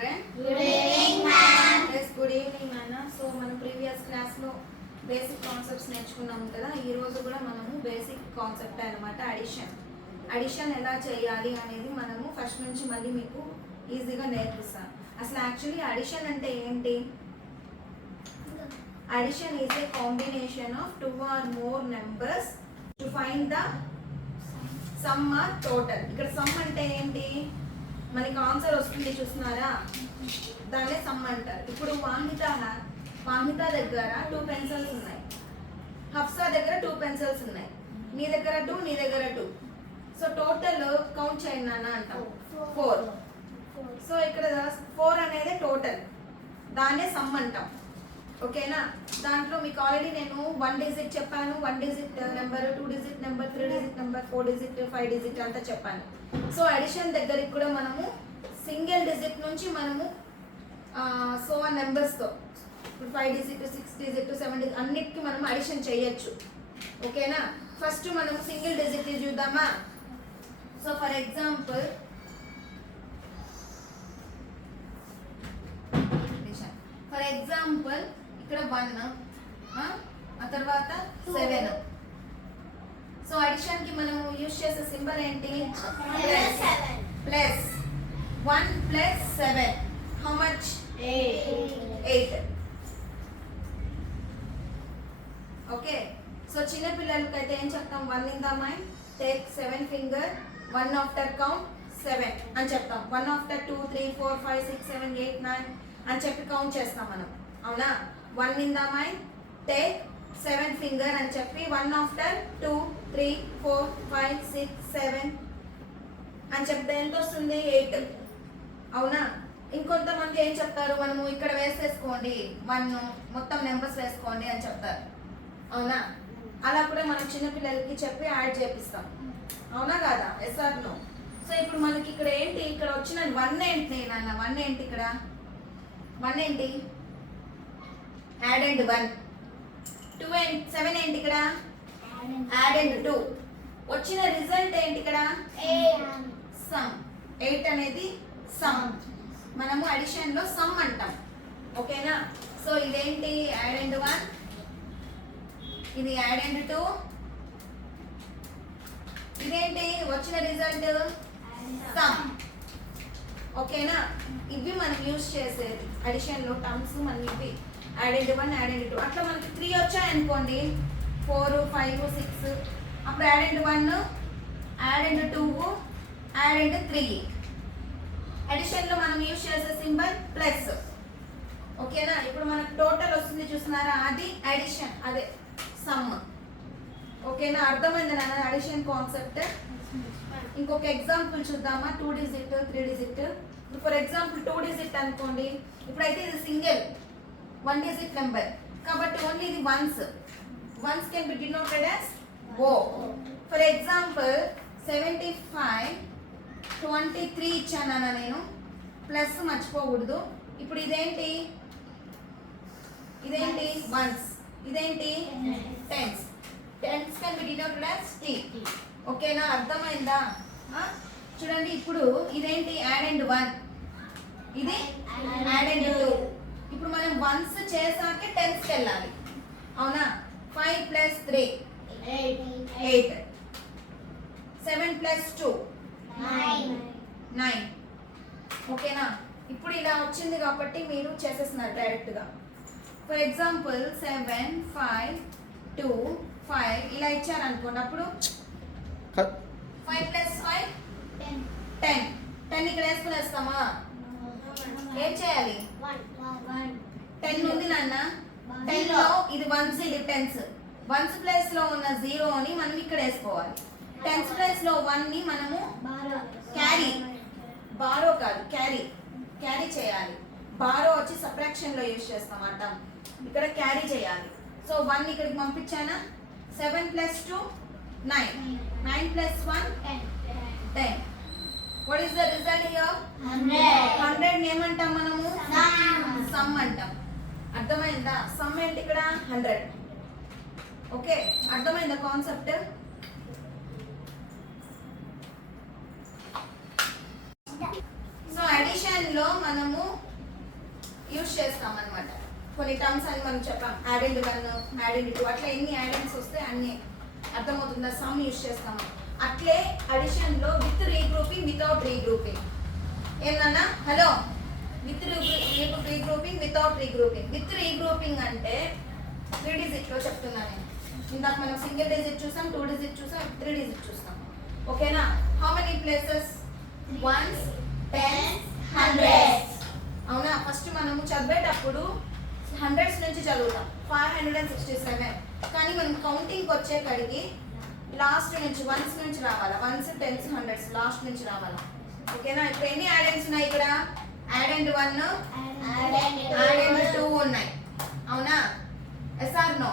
children. Good evening, ma'am. Yes, good evening, Nana. So మనం previous class లో basic concepts నేర్చుకున్నాం కదా. ఈ రోజు కూడా మనము బేసిక్ కాన్సెప్ట్ అన్నమాట అడిషన్ ఎలా చేయాలి అనేది మనము ఫస్ట్ నుంచి మళ్ళీ మీకు ఈజీగా నేర్పిస్తాను. అసలు యాక్చువల్లీ అడిషన్ అంటే ఏంటి? Addition is a combination of 2 or more numbers to find the sum or total. ఇక్కడ సమ్ అంటే ఏంటి? మనకి ఆన్సర్ వస్తుంది చూస్తున్నారా, దాన్నే సమ్ అంటారు. ఇప్పుడు వాహిత దగ్గర 2 పెన్సిల్స్ ఉన్నాయి, హఫ్సా దగ్గర 2 పెన్సిల్స్ ఉన్నాయి, నీ దగ్గర 2, నీ దగ్గర 2. సో టోటల్ కౌంట్ చేయండి నాన్న అంటాం 4. సో ఇక్కడ 4 అనేది టోటల్, దాన్నే సమ్ అంటాం. ఓకేనా? దాంట్లో మీకు ఆల్రెడీ నేను 1 డిజిట్ చెప్పాను, 1 digit number, 2 digit number, 3 digit number, 4 digit, 5 digit అంతా చెప్పాను. సో అడిషన్ దగ్గరికి కూడా మనము సింగిల్ డిజిట్ నుంచి మనము సో ఆ నెంబర్స్తో ఇప్పుడు 5 డిజిట్, 6 డిజిట్, 7 డిజిట్ అన్నిటికీ మనం అడిషన్ చేయొచ్చు. ఓకేనా? ఫస్ట్ మనం సింగిల్ డిజిట్ చూద్దామా? సో ఫర్ ఎగ్జాంపుల్ ఇక్కడ 1, ఆ తర్వాత 7. సో అడిషన్ కి మనం యూజ్ చేసే సింబల్ ఏంటి? Plus 1 plus 7 how much? 8. Okay. So చిన్న పిల్లలకైతే ఏం చెప్తాం? 1 in the mind, take 7 finger, 1 after count 7 అని చెప్తాం. 1 ఆఫ్టర్ 2, 3, 4, 5, 6, 7, 8, 9 అని చెప్పి కౌంట్ చేస్తాం మనం. అవునా? 1 in the mind, take 7 finger అని చెప్పి 1 ఆఫ్టర్ 2, 3, 4, 5, 6, 7 అని చెప్తే ఎంత వస్తుంది? 8. అవునా? ఇంకొంతమంది ఏం చెప్తారు? మనము ఇక్కడ వేసేసుకోండి 1, మొత్తం నెంబర్స్ వేసుకోండి అని చెప్తారు. అవునా? అలా కూడా మనం చిన్నపిల్లలకి చెప్పి యాడ్ చేపిస్తాం. అవునా కాదా? Yes or no? సో ఇప్పుడు మనకి ఇక్కడ ఏంటి? ఇక్కడ వచ్చిన 1 ఏంటి నాన్న? 1 ఏంటి? ఇక్కడ 1 ఏంటి? Add and 1. 2 అండ్ 7 ఏంటి? ఇక్కడ యాడ్ అండ్ 2. వచ్చిన రిజల్ట్ ఏంటి? ఇక్కడ సమ్. 8 అనేది సమ్. మనము అడిషన్ లో సమ్ అంటాం. ఓకేనా? సో ఇదేంటి? యాడ్ అండ్ 1, ఇది యాడ్ అండ్ 2, ఇదేంటి? వచ్చిన రిజల్ట్ సమ్. ఓకేనా? ఇవి మనం యూజ్ చేసేది అడిషన్ లో టర్మ్స్. మనం ఇవి యాడ్ అండ్ 1, యాడ్ అండ్ 2. అట్లా మనకి 3 వచ్చాయనుకోండి, 4, 5, 6, అప్పుడు add and 1, add and 2, add and 3. Addition లో మనం యూజ్ చేసే సింబల్ ప్లస్. ఓకేనా? ఇప్పుడు మనకు టోటల్ వస్తుంది చూస్తున్నారా, అది అడిషన్, అదే సమ్. ఓకేనా? అర్థమైంది నాన్న అడిషన్ కాన్సెప్ట్? ఇంకొక ఎగ్జాంపుల్ చూద్దామా? 2 డిజిట్, 3 డిజిట్. ఇప్పుడు ఫర్ ఎగ్జాంపుల్ 2 డిజిట్ అనుకోండి. ఇప్పుడైతే ఇది సింగిల్ 1 డిజిట్ నెంబర్ కాబట్టి ఓన్లీ ఇది once can be denoted as O. For example 75, 23 ఇచ్చాను నేను, ప్లస్ మర్చిపోకూడదు. ఇప్పుడు ఇదేంటి? వన్స్. ఇదేంటి? Tens. Tens can be denoted as T. ఓకేనా? అర్థమైందా? చూడండి ఇప్పుడు ఇదేంటి? యాడ్ అండ్ 1, ఇది యాడ్ అండ్ 2. ఇప్పుడు మనం వన్స్ చేసాకే టెన్స్ కి వెళ్ళాలి. అవునా? 5 ప్లస్ 3 8, 7 ప్లస్ 2 9. ఓకేనా? ఇప్పుడు ఇలా వచ్చింది కాబట్టి మీరు చేసేస్తున్నారు డైరెక్ట్ గా. ఫర్ ఎగ్జాంపుల్ 7, 5, 2, 5 ఇలా ఇచ్చారు అనుకోండి. అప్పుడు 5 ప్లస్ 5 10. 10 ఇక్కడ వేసుకునేస్తామా? ఏం చేయాలి? 10 ఉంది నాన్న. 10 లో ఇది వన్స్, ఇది టెన్స్. వన్స్ ప్లేస్ లో ఉన్న 0ని మనం ఇక్కడ వేసుకోవాలి. టెన్స్ ప్లేస్ లో 1ని మనము క్యారీ, బారో కాదు క్యారీ చేయాలి. బారో వచ్చి సబ్ట్రాక్షన్ లో యూజ్ చేస్తాం అంటాం. ఇక్కడ క్యారీ చేయాలి. సో 1 ఇక్కడికి పంపించానా? 7 plus 2 9, 9 plus 1 10. What is the result here? 100 ఏమంటాం మనము? సమ్ అంటాం. అర్థమైందా? సమ్ ఏంటి? ఇక్కడ 100. ఓకే, అర్థమైందా కాన్సెప్ట్? సో అడిషన్ అడిషన్ లో మనము యూజ్ చేస్తాం అన్నమాట. కొన్ని టర్మ్స్ అని మనం చెప్పాం, యాడ్ అండ్ 1, యాడ్ అండ్ 2, అట్లా ఎన్ని యాడెన్స్ వస్తే అన్ని అర్థమవుతుందా, సమ్ యూజ్ చేస్తాము. అట్లే అడిషన్ లో విత్ రీగ్రూపింగ్, వితౌట్ రీగ్రూపింగ్. ఏమన్నా hello, with regrouping, without regrouping. With regrouping అంటే 3 డిజిట్ లో చెప్తున్నా నేను. ఇందాక మనం సింగిల్ డిజిట్ చూసాం, 2 డిజిట్ చూసాం, 3 డిజిట్ చూస్తాం. ఓకేనా? How many places? Ones, tens, hundreds. అవునా? ఫస్ట్ మనము చదివేటప్పుడు హండ్రెడ్స్ నుంచి చదువుతాం, 567. కానీ మనం కౌంటింగ్కి వచ్చే కడిగి లాస్ట్ నుంచి వన్స్ నుంచి రావాలా, వన్స్, టెన్స్, హండ్రెడ్స్ లాస్ట్ నుంచి రావాలా. ఓకేనా? ఇప్పుడు ఎన్ని యాడెన్స్ ఉన్నాయి ఇక్కడ? యాడ్ అండ్ 1, యాడ్ అండ్ 2 ఉన్నాయి. అవునా? Yes or no?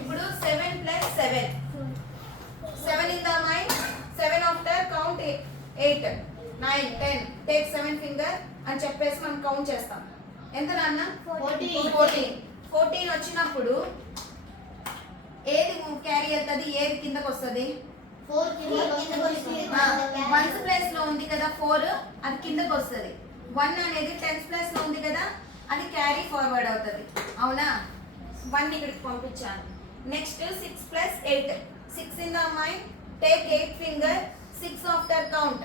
ఇప్పుడు 7 + 7. 7 in the mind. 7 after count 8, 9, 10. Take 7 finger అని చెప్పేసి మనం కౌంట్ చేస్తాం. ఎంత నాన్న? 14 వచ్చినప్పుడు ఏది క్యారీ అవుతుంది, ఏది కిందకు వస్తుంది? వన్స్ ప్లేస్ లో ఉంది కదా 4, అది కిందకు వస్తుంది. 1 అనేది టెన్స్ ప్లేస్ లో ఉంది కదా, అది క్యారీ ఫార్వర్డ్ అవుతుంది. అవునా? 1 ఇక్కడికి పంపించాను. Next 6 + 8. 6 in the mind. Take 8 finger. 6 after count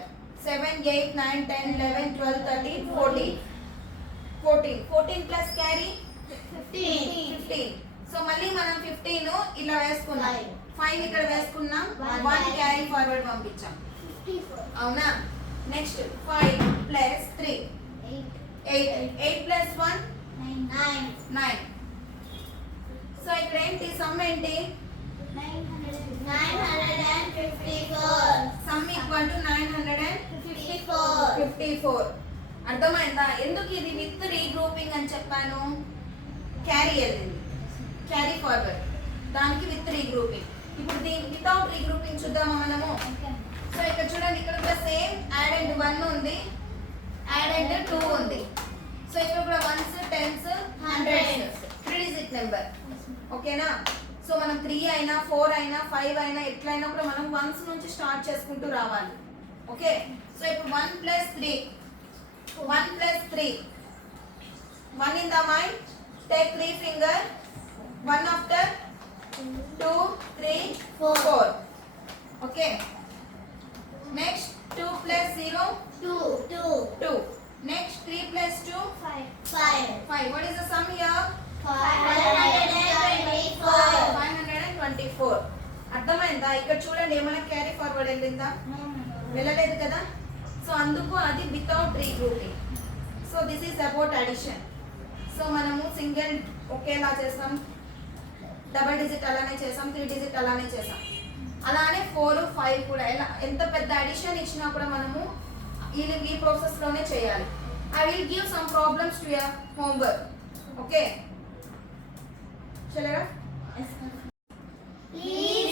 7, 8, 9, 10, 11, 12, 13, 14. 14 plus carry 15. So మళ్ళీ మనం 15 ఇలా వేసుకున్నాం, 5 ఇక్కడ వేసుకున్నాం, 1 క్యారీ ఫార్వర్డ్ పంపించాం. అవునా? నెక్స్ట్ 5 + 3 8 + 1 9. సో ఇక్కడ ఏంటి సమ్ ఏంటి? 954. Sum equal to 954. అర్థమైందా? ఎందుకు ఇది విత్ రీగ్రూపింగ్ అని చెప్పాను? క్యారీ వెళ్ళింది, క్యారీ ఫార్వర్డ్, దానికి విత్ రీగ్రూపింగ్. ఇప్పుడు దీని వితౌట్ రీగ్రూపింగ్ చూద్దామా మనము? సో ఇక్కడ చూడండి, ఇక్కడ కూడా సేమ్ యాడ్ అండ్ 1 ఉంది, యాడ్ అండ్ 2 ఉంది. సో ఇక్కడ కూడా ones, tens, hundreds, 3 digit number. ఓకేనా? సో మనం 3 అయినా 4 అయినా 5 అయినా ఎట్లయినా కూడా మనం వన్స్ నుంచి స్టార్ట్ చేసుకుంటూ రావాలి. ఓకే? సో ఇప్పుడు 1 + 3. 1 + 3. 1 in the mind. Take 3 finger. 1 after 2, 3, 4. Okay. Next 2 + 0. 2. Next 3 + 2. 5. What is the sum here? 524. అర్థమైందా? ఇక్కడ చూడండి, ఏమైనా క్యారీ ఫార్వర్డ్ వెళ్ళిందా? వెళ్ళలేదు కదా. సో అందుకు అది without regrouping. So this is about addition. So మనము సింగిల్ ఒకేలా చేస్తాం, డబల్ డిజిట్ అలానే చేసాం, 3 డిజిట్ అలానే చేసాం. అలానే 4, 5 కూడా ఎలా ఎంత పెద్ద అడిషన్ ఇచ్చినా కూడా మనము ఈ ప్రాసెస్లోనే చేయాలి. I will give some problems to your homework. Okay? చలేరా? Please